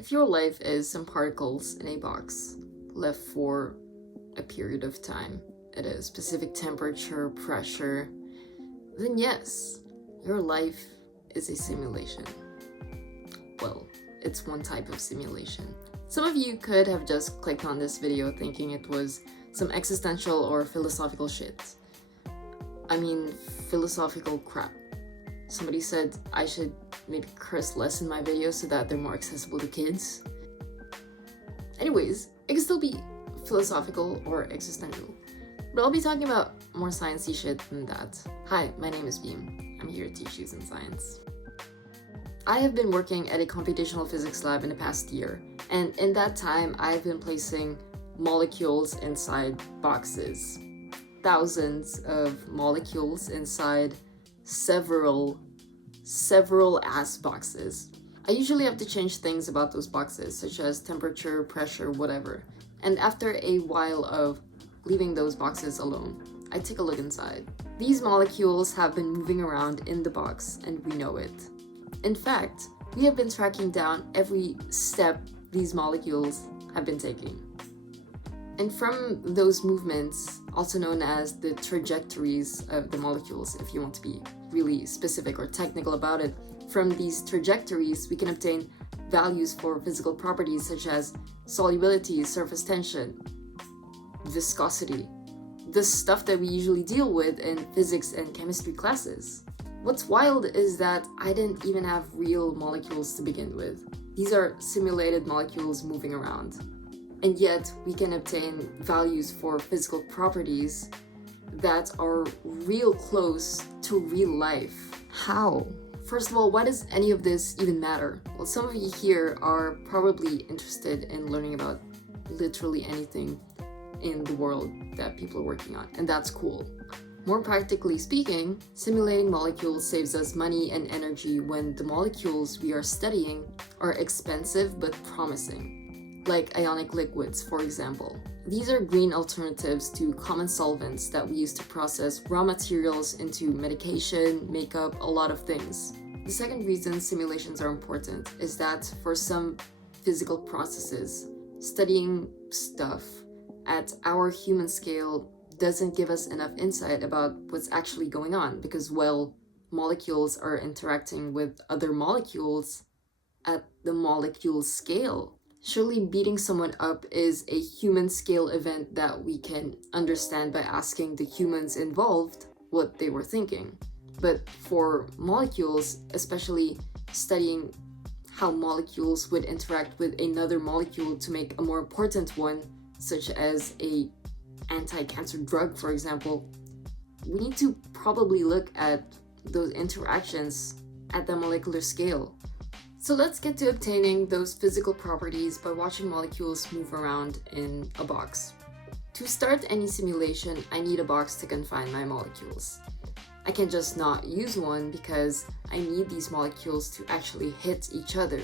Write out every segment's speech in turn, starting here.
If your life is some particles in a box, left for a period of time, at a specific temperature, pressure, then yes, your life is a simulation. Well, it's one type of simulation. Some of you could have just clicked on this video thinking it was some existential or philosophical shit. I mean, philosophical crap. Somebody said I should maybe curse less in my videos so that they're more accessible to kids. Anyways, it can still be philosophical or existential, but I'll be talking about more sciencey shit than that. Hi, my name is Beamu. I'm here to teach you some science. I have been working at a computational physics lab in the past year, and in that time I've been placing molecules inside boxes. Thousands of molecules inside several ass boxes. I usually have to change things about those boxes, such as temperature, pressure, whatever. And after a while of leaving those boxes alone, I take a look inside. These molecules have been moving around in the box, and we know it. In fact, we have been tracking down every step these molecules have been taking. And from those movements, also known as the trajectories of the molecules, if you want to be really specific or technical about it, from these trajectories we can obtain values for physical properties such as solubility, surface tension, viscosity, the stuff that we usually deal with in physics and chemistry classes. What's wild is that I didn't even have real molecules to begin with. These are simulated molecules moving around. And yet we can obtain values for physical properties that are real close to real life. How? First of all, why does any of this even matter? Well, some of you here are probably interested in learning about literally anything in the world that people are working on, and that's cool. More practically speaking, simulating molecules saves us money and energy when the molecules we are studying are expensive but promising. Like ionic liquids, for example. These are green alternatives to common solvents that we use to process raw materials into medication, makeup, a lot of things. The second reason simulations are important is that for some physical processes, studying stuff at our human scale doesn't give us enough insight about what's actually going on because, well, molecules are interacting with other molecules at the molecule scale. Surely beating someone up is a human scale event that we can understand by asking the humans involved what they were thinking. But for molecules, especially studying how molecules would interact with another molecule to make a more important one, such as a anti-cancer drug, for example, we need to probably look at those interactions at the molecular scale. So let's get to obtaining those physical properties by watching molecules move around in a box. To start any simulation, I need a box to confine my molecules. I can just not use one because I need these molecules to actually hit each other.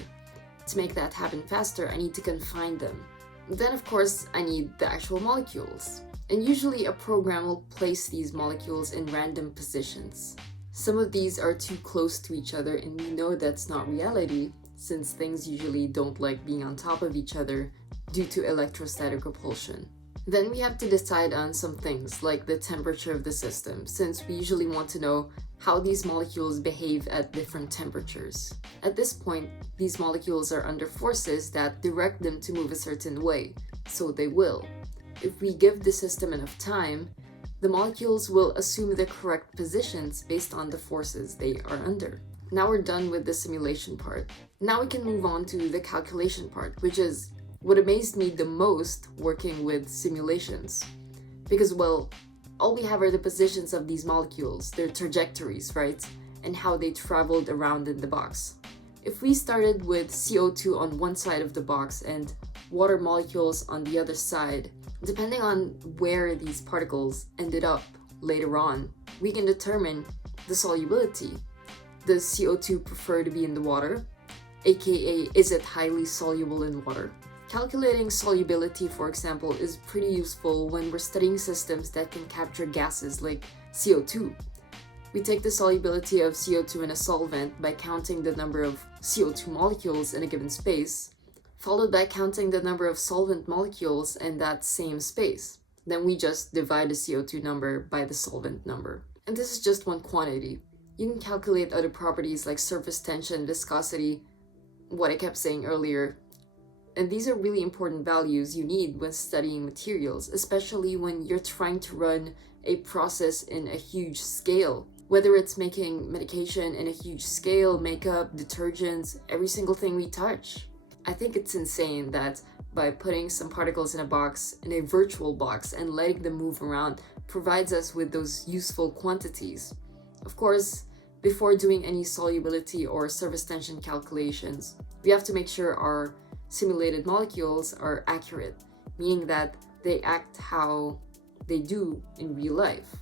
To make that happen faster, I need to confine them. Then, of course, I need the actual molecules. And usually a program will place these molecules in random positions. Some of these are too close to each other, and we know that's not reality, since things usually don't like being on top of each other due to electrostatic repulsion. Then we have to decide on some things, like the temperature of the system, since we usually want to know how these molecules behave at different temperatures. At this point, these molecules are under forces that direct them to move a certain way, so they will. If we give the system enough time, the molecules will assume the correct positions based on the forces they are under. Now we're done with the simulation part. Now we can move on to the calculation part, which is what amazed me the most working with simulations. Because, well, all we have are the positions of these molecules, their trajectories, right? And how they traveled around in the box. If we started with CO2 on one side of the box and water molecules on the other side, depending on where these particles ended up later on, we can determine the solubility. Does CO2 prefer to be in the water? AKA, is it highly soluble in water? Calculating solubility, for example, is pretty useful when we're studying systems that can capture gases like CO2. We take the solubility of CO2 in a solvent by counting the number of CO2 molecules in a given space, followed by counting the number of solvent molecules in that same space. Then we just divide the CO2 number by the solvent number. And this is just one quantity. You can calculate other properties like surface tension, viscosity, what I kept saying earlier. And these are really important values you need when studying materials, especially when you're trying to run a process in a huge scale. Whether it's making medication in a huge scale, makeup, detergents, every single thing we touch. I think it's insane that by putting some particles in a box, in a virtual box, and letting them move around provides us with those useful quantities. Of course, before doing any solubility or surface tension calculations, we have to make sure our simulated molecules are accurate, meaning that they act how they do in real life.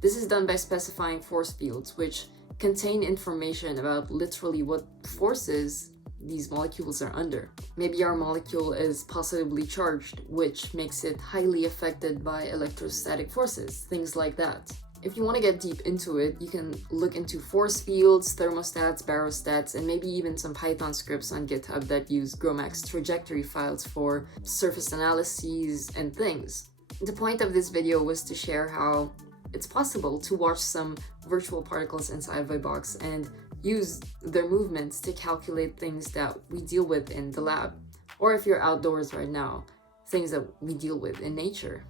This is done by specifying force fields, which contain information about literally what forces these molecules are under. Maybe our molecule is positively charged, which makes it highly affected by electrostatic forces, things like that. If you want to get deep into it, you can look into force fields, thermostats, barostats, and maybe even some Python scripts on GitHub that use Gromac's trajectory files for surface analyses and things. The point of this video was to share how it's possible to watch some virtual particles inside of a box and use their movements to calculate things that we deal with in the lab, or if you're outdoors right now, things that we deal with in nature.